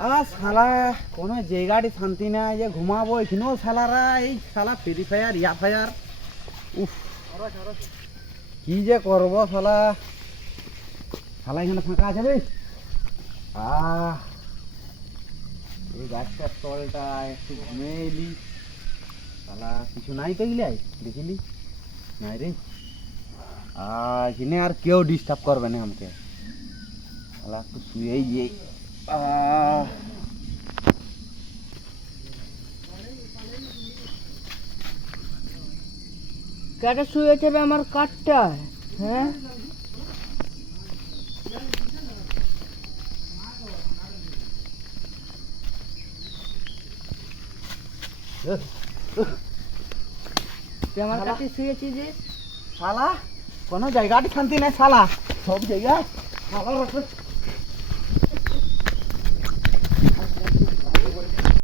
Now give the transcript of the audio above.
শালা কোনো জায়গাটি শান্তি নাই যে ঘুমাবো এখানেও শালারা এই শালা ফ্রি ফায়ার ইয়া ফায়ার উফ কি যে করবো শালা শালা এখানে ফাঁকা আছে রে এই গাছটার তলটা একটু ঘুমিয়ে এলি শালা কিছু নাই তো গিলাই দেখিলি নাই রে এখানে আর কেউ ডিস্টার্ব করবে না আমাকে শালা একটু শুয়েই যাই কাটা শুয়েছে আমার কাঠটা হ্যাঁ তুই আমার কাছে শুয়েছিস যে শালা কোনো জায়গাটি শান্তি নাই শালা সব জায়গায় শালা